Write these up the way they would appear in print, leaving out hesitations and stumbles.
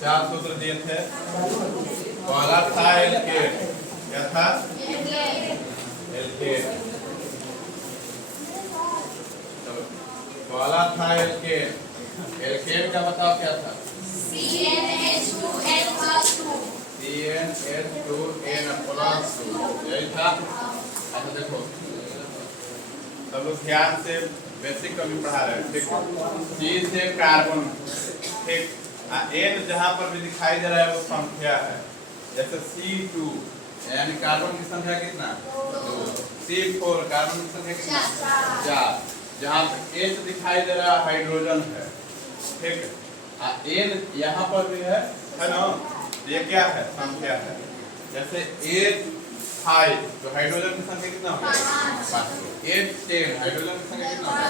चार सूत्र दिए थे। पहला था एल्केन, क्या था? एल्केन। तो पहला था एल्केन, एल्केन का बताओ क्या था? CnH2n+2 यही था। अच्छा देखो, सब लोग ध्यान से बेसिक कभी पढ़ा रहे हैं, ठीक है? C से कार्बन, ठीक, N जहां पर भी दिखाई दे रहा है वो संख्या है। जैसे C2 यानी कार्बन की संख्या कितना? 2। C4 कार्बन की संख्या कितना? 4। जहां पर H दिखाई दे रहा है हाइड्रोजन है, ठीक है? N यहाँ पर भी है ना? ये क्या है? संख्या है। जैसे 8 तो हाइड्रोजन की संख्या कितना हो गया? 5। 8 हाइड्रोजन की संख्या कितना हो गया?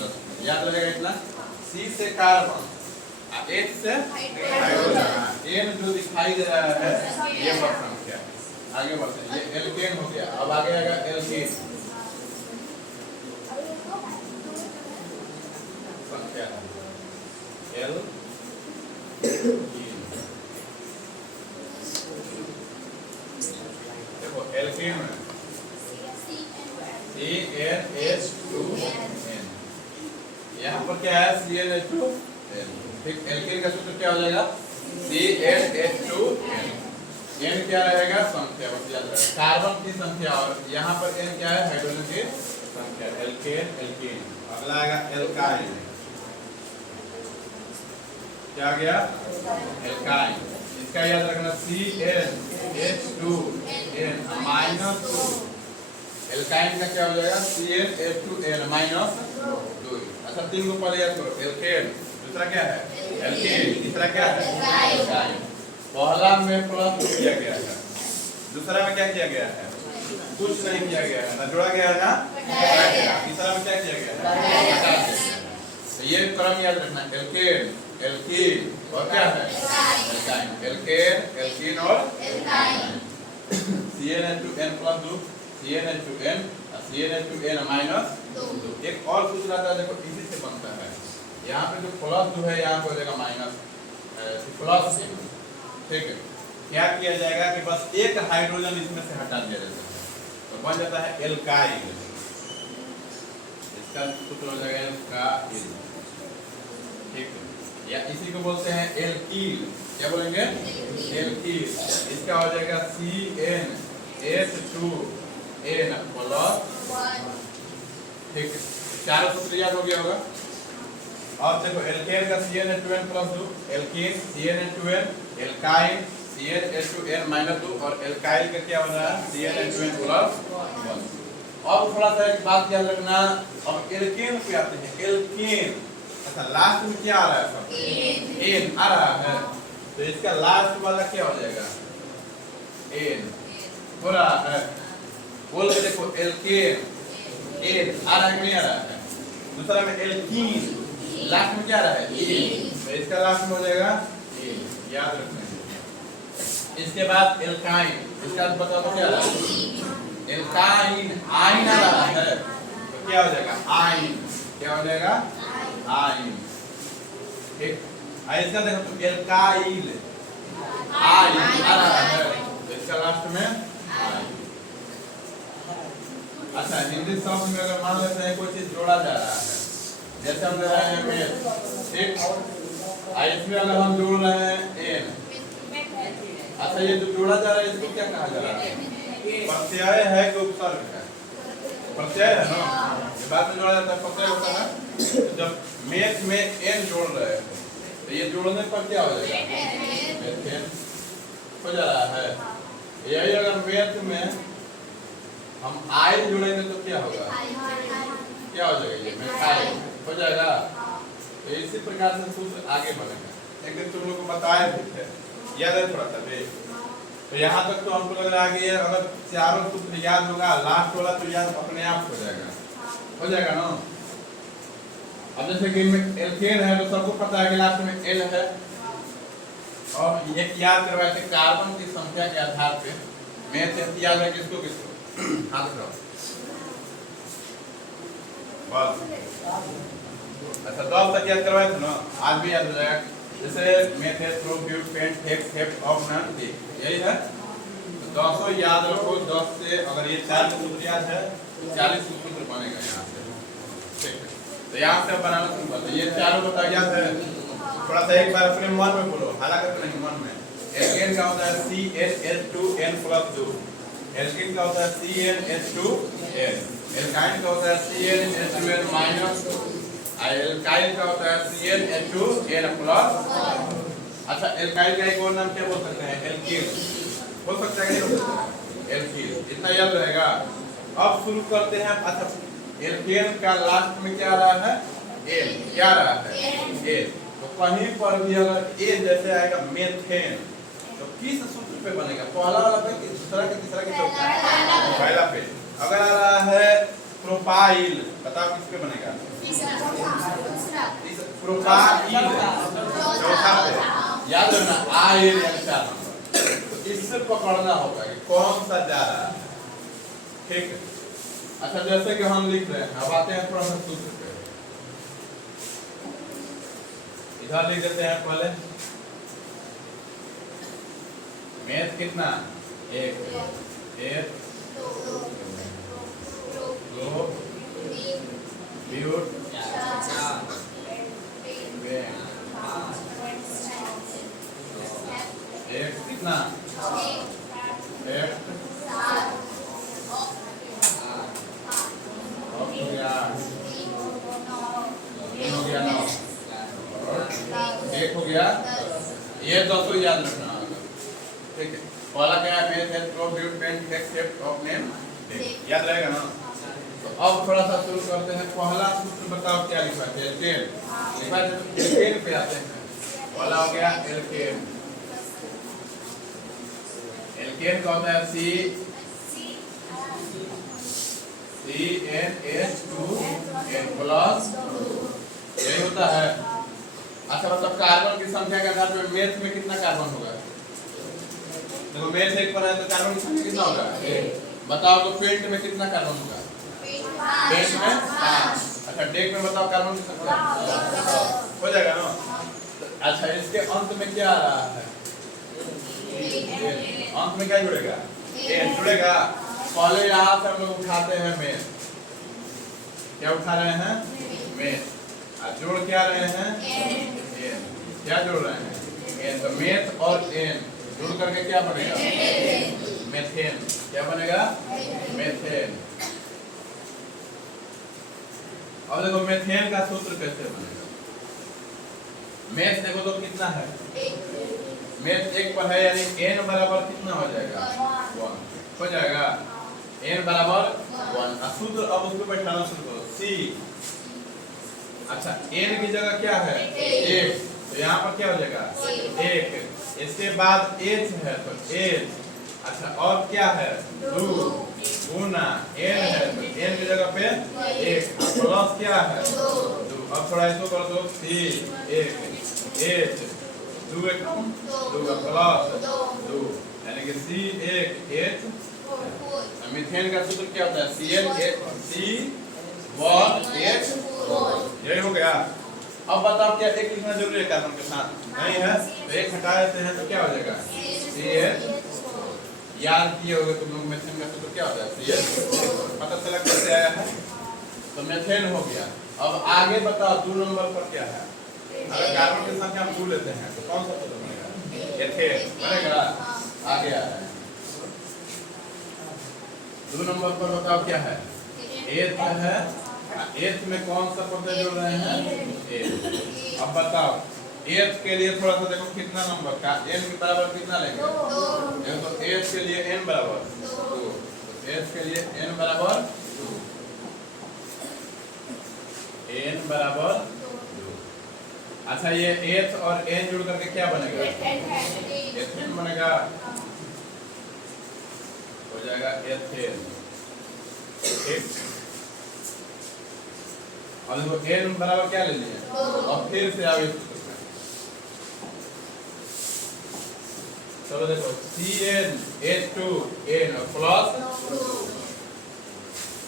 10। याद रहेगा इतना। C से कार्बन, H से हाइड्रोजन, N जो दिखाई दे रहा है ये बड़ संख्या। आगे बढ़ते हैं, ये एल्केन हो गया। अब आगे आएगा एल्कीन। संख्या एल देखो एल्कीन में CnH2n, यहाँ पर क्या है? CnH2n, ठीक। एल्कीन का सूत्र क्या हो जाएगा? CnH2n। n क्या रहेगा? संख्या, बस याद रखें, कार्बन की संख्या, और यहाँ पर n क्या है? हाइड्रोजन की संख्या। Alkane, alkene. अगला आएगा एल्काइन। क्या आ गया? एल्काइन। इसका याद रखना CnH2n-2। एल्काइन का क्या हो जाएगा? CnH2n-2। अच्छा 3 को पहले याद करो। एल्केन, दूसरा क्या है? एल्कीन, तीसरा क्या है? एल्काइन। पहला में प्लस किया गया है, दूसरा में क्या किया गया है? कुछ नहीं किया गया है, ना जोड़ा गया है ना घटाया गया। तीसरा में क्या किया गया है? घटा दिया। तो ये क्रम याद रखना, एल्केन, एल्कीन और क्या है? एल्काइन। एल्केन, एल्कीन और एल्काइन। CnH2n+2, CnH2n, CnH2n-2। एक और सूत्र आता है, देखो इसी से बनता है। यहाँ पे जो प्लस 2 है यहाँ पे हो जाएगा माइनस प्लस, ठीक है? क्या किया जाएगा कि बस एक हाइड्रोजन इसमें से हटा दिया जाता है, तो बन जाता है एल्काइल। इसका सूत्र हो जाएगा एल्काइल, ठीक है? या इसी को बोलते हैं एल्कील। क्या बोलेंगे? एल्कील। इसका हो जाएगा CnH2n+1, ठीक है? चारों सूत्र याद हो गया होगा। अब देखो एल्केन का CnH2n+2, alkene CnH2n, alkyne CnH2n-2 और एल्काइल का क्या बना? CnH2n+1। अब थोड़ा सा एक बात याद रखना, अब एल्केन पे आते हैं। एल्केन, अच्छा लास्ट में क्या आ रहा है? सब एन आ रहा है, तो इसका लास्ट वाला क्या हो जाएगा? एन हो रहा है। बोल के देखो, एल्केन एन आ रहा है कि नहीं आ रहा है? दूसरा में एल्कीन, लास्ट में क्या आ रहा है? एन, तो इसका लास्ट में हो जाएगा एन, याद रखना। इसके बाद एल्काइन, इसका बताओ तो क्या आ रहा है? एल्काइन, आइन आ रहा है, तो क्या हो जाएगा? आइन। क्या हो जाएगा? आइन, ठीक। इसका देखो तो एल्काइल, आइन आ रहा है, तो इसका लास्ट में आइन। अच्छा हिंदी शब्द में अगर मान लेते हैं कोई चीज जोड़ा जा रहा है, जैसे हम ले रहे हैं मेल, ठीक, इसमें अगर हम जोड़ रहे हैं एन, अच्छा ये जो जोड़ा जा रहा है इसको क्या कहा जा रहा है? प्रत्यय है कि उपसर्ग है? प्रत्यय है ना, ये बाद में जोड़ा जाता है, प्रत्यय होता है। जब मेथ में एन जोड़ रहे हैं तो ये जोड़ने पर क्या हो जाएगा? मेथेन हो जा रहा है। यही अगर मेथ में हम आयन जोड़ेंगे तो क्या होगा? क्या हो जाएगा? ये मेथाइल हो जाएगा। तो इसी प्रकार से सूत्र आगे बढ़ेगा। एक दिन तुम लोग को बताए भी थे, याद है थोड़ा सा भी? तो यहाँ तक तो हमको लग रहा है कि अगर चारों सूत्र याद होगा, लास्ट वाला तो याद अपने आप हो जाएगा, हो जाएगा ना? अब जैसे कि एल्केन है तो सबको पता है कि लास्ट में एल है, और ये याद करवाए थे कार्बन की संख्या के आधार पे। मैथ याद है किसको किसको? हाथ उठाओ बस। अच्छा 10 तक याद करवाए थे ना, आज भी याद हो जाएगा। जैसे मेथेन थ्रो but pent hex hept octane यही है। तो 200 याद रखो। 10 से अगर ये 4 सूत्र याद है 40 सूत्र बनेगा यहाँ से। ठीक है, तो यहाँ से बनाना शुरू करते हैं। ये चारों बताओ याद है। थोड़ा सा एक बार अपने मन में बोलो, हालांकि नहीं मन में। एल्केन का होता है CnH2n+2। एल्केन का होता है CnH2n। एल्काइन का होता है CnH2n-। एल्काइल का होता है CnH2n+। अच्छा, एल्काइल का एक और नाम क्या बोल सकते हैं? एल्कीन हो सकता है कि नहीं हो सकता है? एल्कीन, इतना याद रहेगा। अब शुरू करते हैं। अच्छा, एल्केन का लास्ट में क्या आ रहा है? एन। क्या आ रहा है? एन। तो कहीं पर भी अगर ए जैसे आएगा मेथेन तो किस सूत्र पे बनेगा? पहला वाला पे कि दूसरा के तीसरा के चौथा? पहला पे। अगर आ रहा है प्रोपाइल, बताओ किस पे बनेगा? प्रोपाइल चौथा पे। याद रखना आयल यानी 4 नंबर। तो इससे पकड़ना होगा कि कौन सा जा रहा है। ठीक है, अच्छा जैसे कि हम लिख रहे हैं, अब आते हैं थोड़ा सा सूत्र पे। इधर लिख देते हैं पहले मेथ कितना? 1 1 2 ब्यूट 4 एक कितना? 1 एक हो गया। ये 200 याद रखना। ठीक है, पहला क्या है? मेथेन थ्रो but pent hex hept octane याद रहेगा ना। तो अब थोड़ा सा शुरू करते हैं। पहला सूत्र बताओ क्या लिखा है? एल्केन लिखा है। तो एल्केन पे आते हैं। पहला हो गया एल्केन। एल्केन का होता है CnH2n+। यही होता है। अच्छा मतलब कार्बन की संख्या के आधार पर मेथ में कितना कार्बन होगा? देखो मेथ 1 पर है तो कार्बन की संख्या कितना होगा? 1। बताओ तो पेंट में कितना कार्बन होगा? पेंट में 5। अच्छा डेक में बताओ कार्बन की संख्या हो जाएगा ना। अच्छा इसके अंत में क्या आ रहा है? अंत में क्या जुड़ेगा? एन जुड़ेगा। पहले यहाँ से हम लोग उठाते हैं मेथ। क्या उठा रहे हैं? मेथ। जोड़ क्या रहे हैं? एन। क्या जोड़ रहे हैं? एन। तो मेथ और एन जोड़ करके क्या बनेगा? मेथेन। क्या बनेगा? मेथेन। अब देखो मेथेन का सूत्र कैसे बनेगा? मेथ देखो तो कितना है? मेथ 1 पर है यानी n बराबर कितना हो जाएगा? 1 हो जाएगा। n बराबर 1। सूत्र अब उसको बैठाना शुरू करो। C। अच्छा n की जगह क्या है? 1। तो यहाँ पर क्या हो जाएगा? 1। इसके बाद h है तो h। अच्छा और क्या है? 2 गुना n है तो n की जगह पे 1 प्लस क्या है? 2। अब थोड़ा इसको कर दो। 3 1 h 2 1 2 प्लस 2 यानी कि C1H। मीथेन का सूत्र क्या होता है? C1H4। यही हो गया। अब बताओ क्या एक लिखना जरूरी है कार्बन के साथ? नहीं है तो एक हटा देते हैं तो क्या हो जाएगा? CH। याद किए होगे तुम लोग मेथेन का सूत्र क्या होता है? CH। पता चला कैसे आया है? तो मेथेन हो गया। अब आगे बताओ 2 नंबर पर क्या है? अगर कार्बन की संख्या हम 2 लेते हैं तो कौन सा सूत्र बनेगा? एथेन बनेगा। आगे आ रहा है 2 नंबर पर बताओ क्या है? एथ है। एथ में कौन सा पद जोड़ रहे हैं? एथ। अब बताओ एथ के लिए थोड़ा सा देखो कितना नंबर का n के बराबर कितना लेंगे? 2। तो एथ के लिए n बराबर 2। तो एथ के लिए n बराबर 2। n बराबर 2। अच्छा ये एथ और n जुड़ करके क्या बनेगा? एथेन बनेगा। हो जाएगा एथेन। ठीक। और देखो n बराबर क्या ले लिए? और फिर से आओ इस सूत्र में। चलो देखो CnH2n प्लस 2।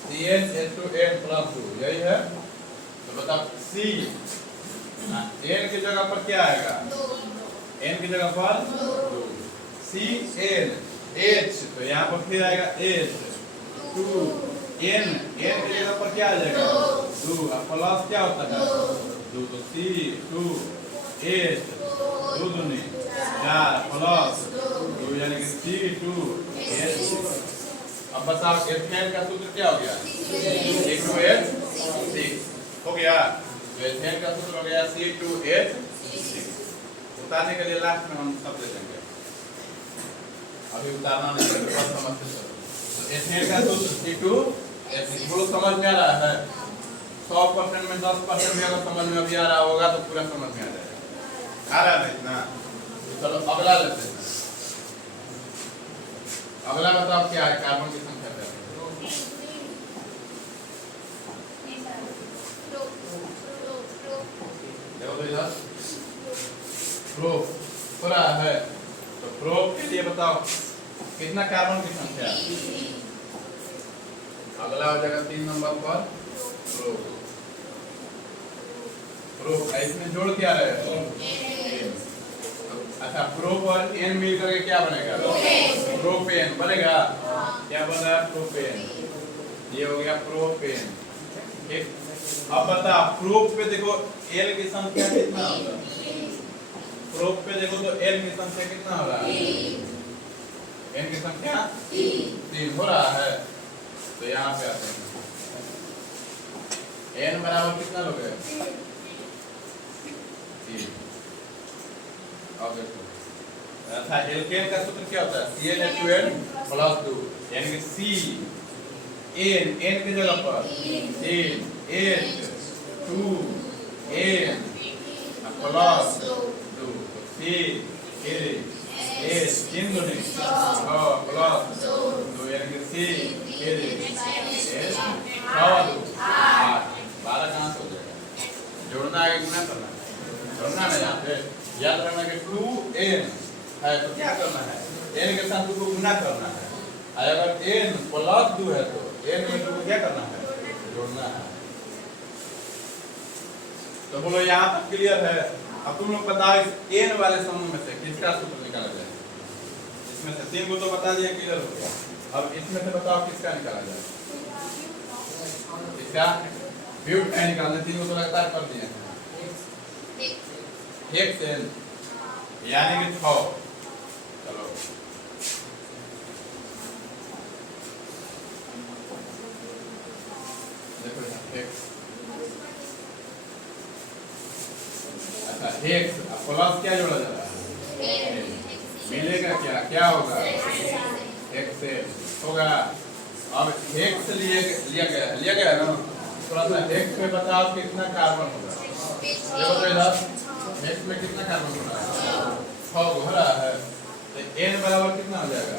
CnH2n प्लस 2 यही है। तो बताओ C एन की जगह पर क्या आएगा? एन की जगह पर 2। सी एन एच, तो यहाँ पर फिर आएगा एच 2। एन एन की जगह पर क्या आ जाएगा? 2। अब प्लस क्या होता है? 2, तो सी 2 एच 2 दूनी 4 प्लस 2 यानी कि सी 2 एच। अब बताओ एथेन का सूत्र क्या हो गया? C2H6 हो गया। तो एथेन का सूत्र हो गया C2H6। उतारने के लिए लास्ट में हम सब ले लेंगे, अभी उतारना नहीं है, बस समझते चलो। तो एथेन का सूत्र C2H6 वो समझ में आ रहा है? 100% में 10% भी अगर समझ में भी आ रहा होगा तो पूरा समझ में आ जाएगा। आ रहा है इतना? चलो अगला लेते हैं। अगला बताओ क्या है? कार्बन की संख्या क्या है? देखो तो इधर प्रूफ हो रहा है, तो प्रूफ के लिए बताओ कितना कार्बन की संख्या? अगला हो जाएगा 3 नंबर पर प्रूफ। प्रूफ इसमें जोड़ क्या रहेगा? अच्छा, प्रोप और एन मिल करके क्या बनेगा? प्रोपेन बनेगा। क्या बन रहा है? प्रोपेन। ये हो गया प्रोपेन। ठीक, अब बता प्रोप पे देखो एल की संख्या कितना होगा? प्रोप पे देखो तो एल की संख्या कितना हो रहा है? एन की संख्या 3 हो रहा है। तो यहाँ पे आते हैं, एन बराबर कितना लोग है? 3। अब देखो, अच्छा एल्केन का सूत्र क्या होता है? CnH2n + 2 यानी कि C n n की जगह पर 3 H 2 n + 2 C H 3 दूनी 6 + 2 यानी कि C H 6 2 8 12 कहाँ से हो जाएगा? जोड़ना है कि गुणा करना है? जोड़ना है। यहाँ पे याद रखना कि 2n है तो क्या करना है? n के साथ 2 को गुना करना है। अगर n + 2 है तो n में 2 को क्या करना है? जोड़ना है। तो बोलो यहाँ तक क्लियर है? अब तुम लोग बताओ इस n वाले समूह में से किसका सूत्र निकाला जाए? इसमें से 3 को तो बता दिया, क्लियर हो गया। अब इसमें से बताओ किसका निकाला जाए? इसका ब्यूटेन निकालना। 3 को तो लगातार कर दिए हैं। हेक्सेन यानी कि 6। चलो देखो यहाँ हेक्स। अच्छा हेक्स प्लस क्या जोड़ा जा रहा है? मिलेगा क्या? क्या होगा? हेक्सेन होगा। अब हेक्स लिया गया ना, थोड़ा सा हेक्स में बताओ कितना कार्बन होगा? देखो तो इधर हेक्स में कितना कार्बन हो रहा है? 6 हो रहा है। तो n बराबर कितना हो जाएगा?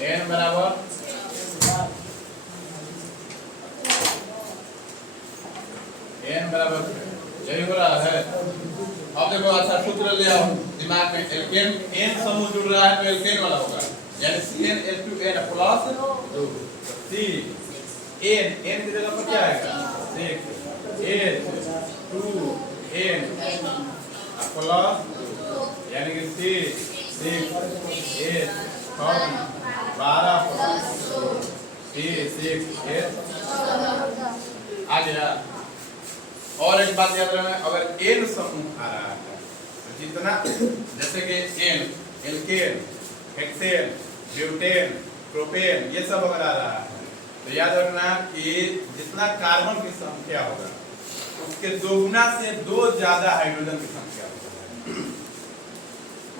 n बराबर यही हो रहा है। अब देखो अच्छा सूत्र ले आओ दिमाग में। एल्केन n समूह जुड़ रहा है तो एल्केन वाला होगा, यानी CnH2n + 2 C n की जगह पर क्या आएगा? 6 H 2 n + 2 यानी कि C 6 H 12 + 2 C 6 H आ गया। और एक बात याद रखना, अगर n समूह आ रहा है तो जितना, जैसे कि n alkane hexane butane propane ये सब अगर आ रहा है तो याद रखना कि जितना कार्बन की संख्या होगा उसके 2 गुना से 2 ज्यादा हाइड्रोजन की संख्या होगी।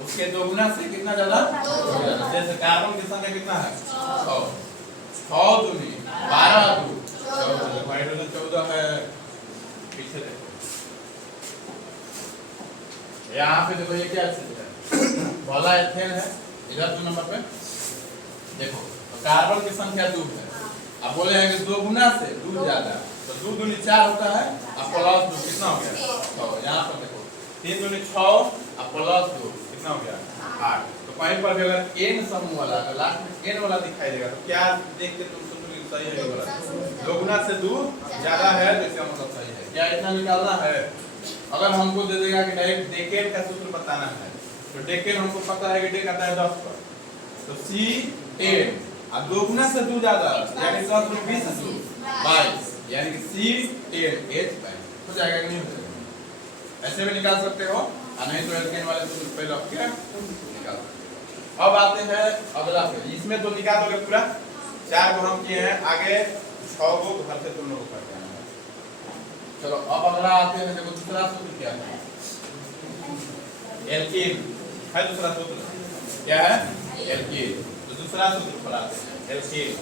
उसके 2 गुना से कितना ज्यादा? जैसे कार्बन की संख्या कितना है? 6 दूनी 12 2 14। हाइड्रोजन 14 है। पीछे देखो, यहाँ पे देखो ये क्या है? पहला एथेन है, इधर 2 नंबर पे देखो तो कार्बन की संख्या 2 है। अब बोले हैं कि 2 गुना से 2 ज्यादा, तो 2 दूनी 4 होता है, अब + 2 कितना हो गया? 6। यहाँ पर देखो 3 दूनी 6 अब + 2 कितना हो गया? 8। तो कहीं पर भी अगर n समूह वाला अगर लास्ट में n वाला दिखाई देगा तो क्या देख के तुम सोचोगे सही है? 2 गुना से 2 ज्यादा है तो इसका मतलब सही है। क्या इतना निकालना है? अगर हमको दे देगा कि डायरेक्ट डेकेड का सूत्र बताना है, तो डेकेड हमको पता है कि डेक आता है 10 पर, तो सी 10 अब 2 गुना से 2 ज्यादा यानी 10 में 20 से 22 यानी कि सी 10 एच हो जाएगा कि नहीं हो जाएगा? ऐसे भी निकाल सकते हो और नहीं तो एल्केन वाले सूत्र पे रख के निकाल सकते हो। अब आते हैं अगला पे, इसमें तो निकाल दोगे पूरा 4 को हम किए हैं, आगे 6 को घर से तुम लोग करते हैं। चलो अब अगला आते हैं, देखो दूसरा सूत्र क्या है, एल्केन है दूसरा सूत्र क्या है, एल्केन। तो दूसरा सूत्र पर आते हैं, एल्केन।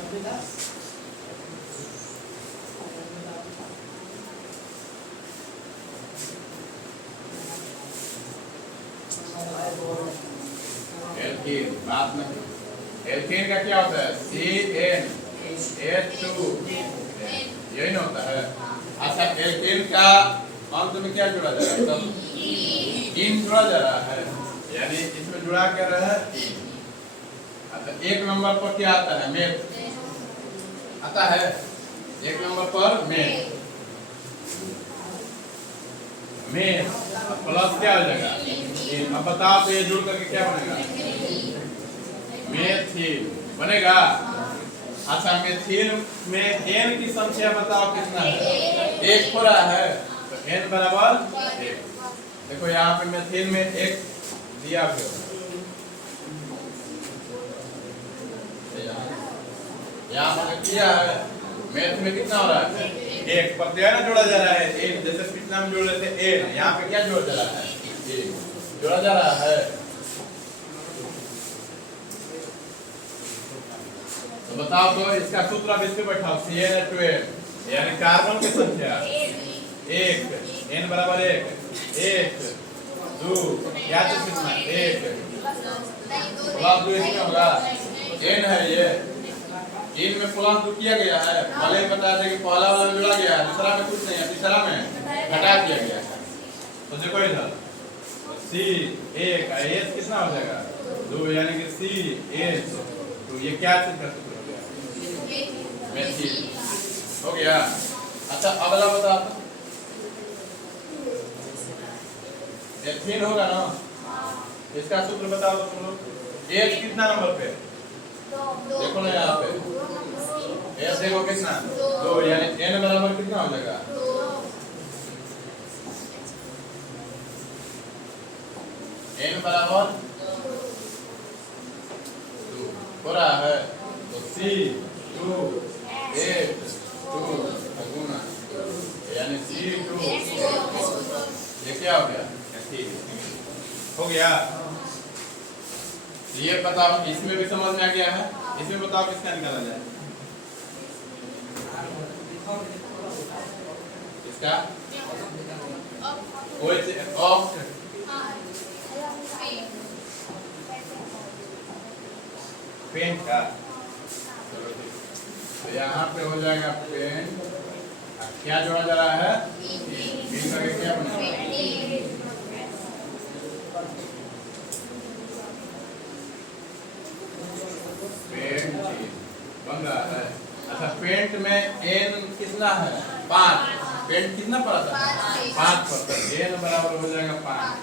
एल्केन बात में एल्केन का क्या होता है, CnH2 यही ना होता है। अच्छा एल्केन का अंत में क्या जुड़ा जा रहा है, इन जुड़ा जा रहा है, यानी इसमें जुड़ा क्या रहा है। अच्छा 1 नंबर पर क्या आता है, मेथ आता है, 1 नंबर पर मेथ प्लस क्या हो जाएगा, अब बताओ तो ये जुड़ करके क्या बनेगा, मेथिल बनेगा। अच्छा मेथिल में n की संख्या बताओ कितना है, 1 हो रहा है, तो n बराबर 1। देखो यहाँ पे मेथिल में 1 दिया हुआ यहाँ पर किया है, मेथ में कितना हो रहा है, 1 प्रत्यय ना जोड़ा जा रहा है, 1 जैसे पिछला में जोड़ रहे थे n, यहाँ पे क्या जोड़ा जा रहा है, 1 जोड़ा जा रहा है। तो बताओ तो इसका सूत्र अब इस पे बैठाओ, CnH2 यानी कार्बन की संख्या 1 n बराबर 1 2 क्या चीज कितना 1 प्लस 2 इसमें होगा n है, ये इन में प्लस 2 किया गया है, पहले ही बताया था कि पहला वाला में जोड़ा गया है, दूसरा में कुछ नहीं है, तीसरा में घटा दिया गया है। तो देखो इधर C1 का H कितना हो जाएगा 2 यानी कि CH, तो ये क्या चीज का सूत्र हो गया, मेथिल हो गया। अच्छा अगला बता, एथीन होगा ना, इसका सूत्र बताओ तो तुम लोग, H कितना नंबर पे, देखो ना यहाँ पे H देखो कितना 2 यानी n बराबर कितना हो जाएगा, n बराबर 2 हो रहा है, तो C2 8 2 गुना यानी C2 ये क्या हो गया, हो गया। ये बताओ इसमें भी समझ में आ गया है, इसमें बताओ किसका निकाला जाए, इसका कोई ऑफ पेंट का, तो यहाँ पे हो जाएगा पेंट, क्या जोड़ा जा रहा है, पेंट करके क्या बनेगा, पेंट बन रहा है। अच्छा पेंट में n कितना है 5, पेंट कितना पड़ता है 5 पर, n बराबर हो जाएगा 5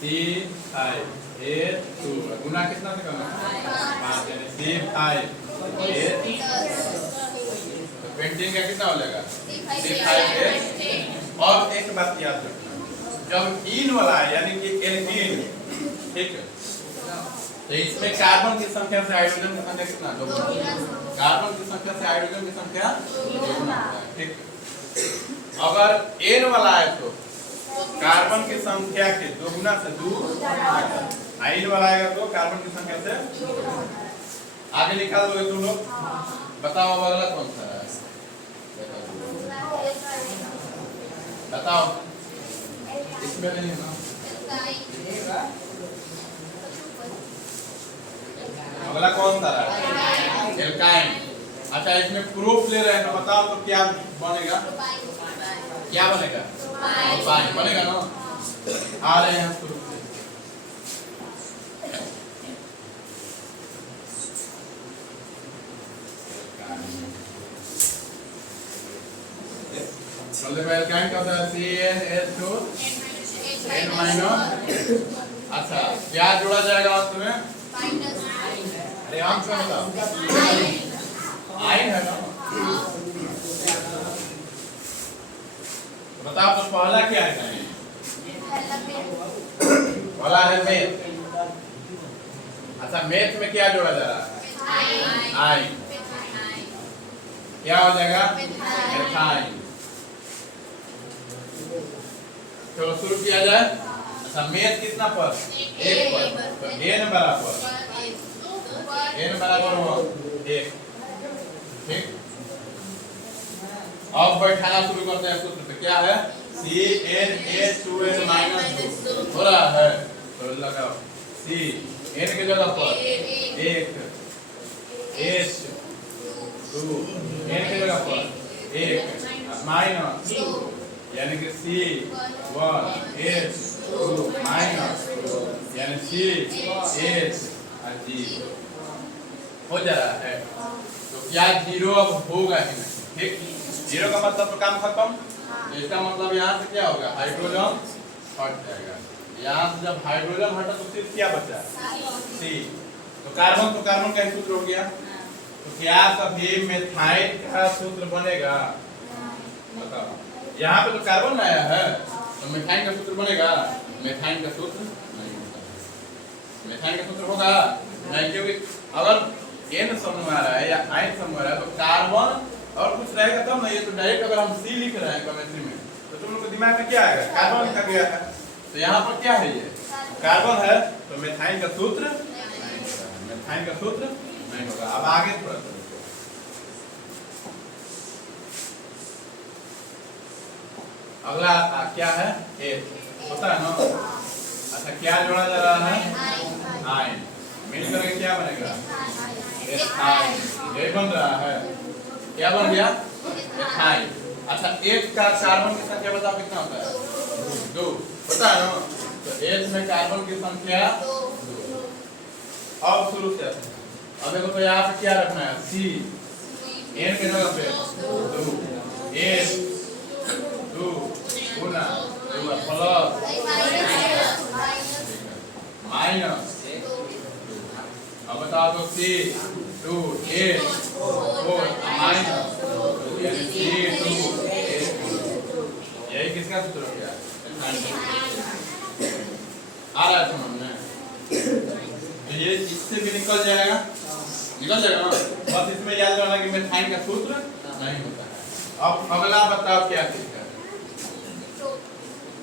C5H2 गुना कितना से करना है 5 यानी C5H, तो पेंटिंग का कितना हो जाएगा C5H। और एक बात याद रखना, जब इन वाला है यानी कि एल्कीन, ठीक है, तो इसमें कार्बन की संख्या से हाइड्रोजन की संख्या कितना, 2 कार्बन की संख्या से हाइड्रोजन की संख्या 2 गुना, ठीक। अगर n वाला है तो कार्बन की संख्या के 2 गुना से 2 n वाला आएगा तो कार्बन की संख्या से आगे निकाल दोगे तुम लोग। बताओ अब अगला कौन सा है, बताओ, इसमें नहीं है ना, अगला कौन सा है, एल्काइन। अच्छा इसमें प्रूफ ले रहे हैं तो बताओ तो क्या बनेगा, क्या बनेगा, प्रोपाइन बनेगा ना, आ रहे हैं प्रूफ से। बोलते हैं एल्काइन क्या होता है CnH2 n माइनस। अच्छा क्या जोड़ा जाएगा उसमें? अरे आंसर से बताओ। आयन है ना। बताओ तो पहला क्या है? पहला है मेथ। अच्छा मेथ में क्या जोड़ा जा रहा है? आयन। क्या हो जाएगा? मेथाइन। चलो शुरू किया जाए। अच्छा मेथ कितना पर? एक पर। तो n बराबर 1। ठीक। अब बैठाना शुरू करते हैं सूत्र पे। क्या है? CnH2n माइनस 2 हो रहा है। तो लगाओ C n की जगह पर 1 H2 n की जगह पर 1 माइनस 2 यानी कि C1 H2 माइनस 2 यानी CH हो जा रहा है। तो क्या जीरो अब होगा ही नहीं। ठीक। जीरो का मतलब तो काम खत्म। तो इसका मतलब यहाँ से क्या होगा? हाइड्रोजन हट जाएगा। यहाँ से जब हाइड्रोजन हटा तो सिर्फ क्या बचा? C। तो कार्बन का सूत्र हो गया। तो क्या कभी मेथाइन का सूत्र बनेगा? बताओ। यहाँ पे तो कार्बन आया है तो मेथाइन का सूत्र बनेगा? मेथाइन का सूत्र नहीं होता। मेथाइन का सूत्र होगा नहीं, क्योंकि अगर n समूह आ रहा है या आयन समूह आ रहा है तो कार्बन और कुछ रहेगा तब ना। ये तो डायरेक्ट अगर हम C लिख रहे हैं केमिस्ट्री में तो तुम लोग के दिमाग में क्या आएगा? कार्बन लिखा गया है। तो यहाँ पर क्या है? ये कार्बन है तो मेथाइन का सूत्र नहीं होगा। मेथाइन का सूत्र नहीं होगा। अब आगे थोड़ा सा अगला क्या है? H होता है ना। अच्छा क्या जोड़ा जा रहा है? आयन। मिलकर के क्या बनेगा? एथाइन। यही बन रहा है। क्या बन गया? एथाइन। अच्छा एक का कार्बन की संख्या बताओ कितना होता है? 2 होता है ना। तो H में कार्बन की संख्या 2। अब शुरू से अब देखो तो यहाँ पे क्या रखना है? C n के जगह पे 2 H 2 गुना प्लस माइनस। अब बताओ तो C2 H 4 माइनस यानी C2 H। यही किसका सूत्र हो गया? आ रहा है समझ में? तो ये इससे भी निकल जाएगा ना। बस इसमें याद रखना कि मेथाइन का सूत्र नहीं होता है। अब अगला बताओ क्या चीज है?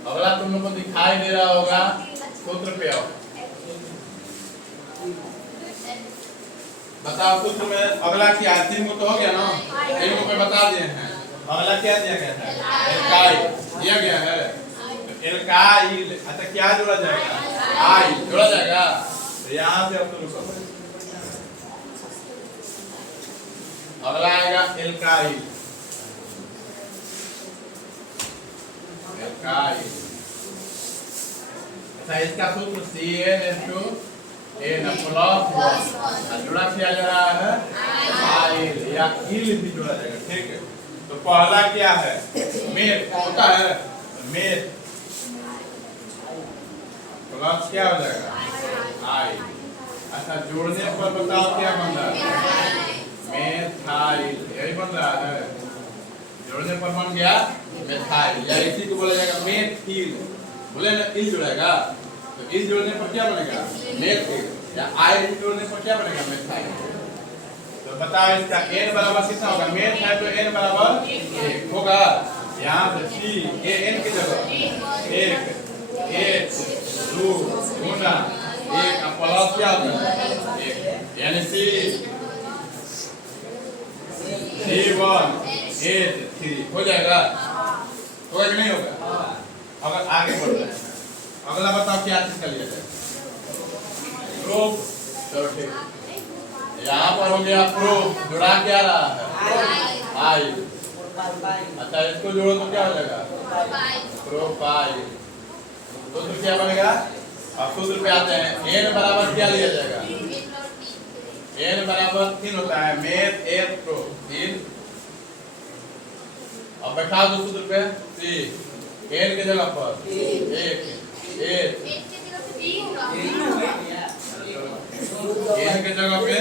अगला तुम लोग को दिखाई दे रहा होगा सूत्र पे। आओ बताओ सूत्र में अगला क्या? 3 को तो हो गया ना। 3 को मैं बता दिए हैं। अगला क्या दिया गया है? एल्काइल दिया गया है। तो एल्काइल। अच्छा क्या जोड़ा जाएगा? आई जोड़ा जाएगा। तो यहाँ से अब शुरू करो। अगला आएगा एल्काइल। एल्काइल। अच्छा इसका सूत्र CnH2 n प्लस जुड़ा किया जा रहा है आइल या इल भी जोड़ा जाएगा। ठीक है। तो पहला क्या है? मेथ होता है। मेथ प्लस क्या हो जाएगा? आइल। अच्छा जोड़ने पर बताओ क्या बन रहा है? मेथाइल। यही बन रहा है। जोड़ने पर बन गया मेथाइल या इसी को बोला जाएगा मेथिल। बोले ना इल जुड़ेगा तो इल जोड़ने पर क्या बनेगा? मेथिल। या आइल जोड़ने पर क्या बनेगा? मेथाइल। तो बताओ इसका n बराबर कितना होगा? मेथ है तो n बराबर 1 होगा। यहाँ से C a n की जगह 1 H 2 गुना 1 प्लस क्या होगा? 1 यानी C1 H3 हो जाएगा। होगा कि नहीं होगा? अगर आगे बढ़ रहे हैं अगला बताओ क्या चीज का लिया जाए? प्रूफ। चलो ठीक। यहाँ पर हो गया प्रूफ। जुड़ा क्या रहा है? आइल। अच्छा इसको जोड़ो तो क्या हो जाएगा? प्रोपाइल। सूत्र क्या बनेगा? अब सूत्र पे आते हैं। n बराबर क्या लिया जाएगा? n बराबर 3 होता है। मेथ 1 प्रो 3 अब बैठा दो सूत्र पे सी एन के जगह पर एक एन के जगह पे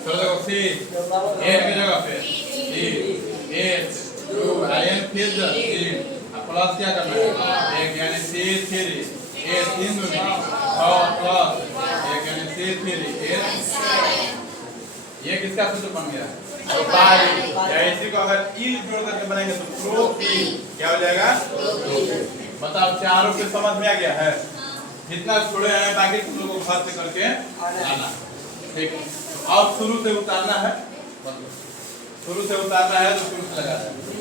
चलो देखो सी एन के जगह पे सी एच आयन फिर प्लस क्या करना है एक यानी सी थ्री ए तीन और प्लस एक यानी सी थ्री ये किसका सूत्र बन गया तो पाई या इसी को अगर ई जोड़ करके बनाएंगे तो प्रो पी क्या हो जाएगा बताओ चारों पे समझ में आ गया है जितना छोड़े हैं बाकी तुम लोगों को घर से करके आना ठीक है और शुरू से उतारना है शुरू से उतारना है तो शुरू से लगा देना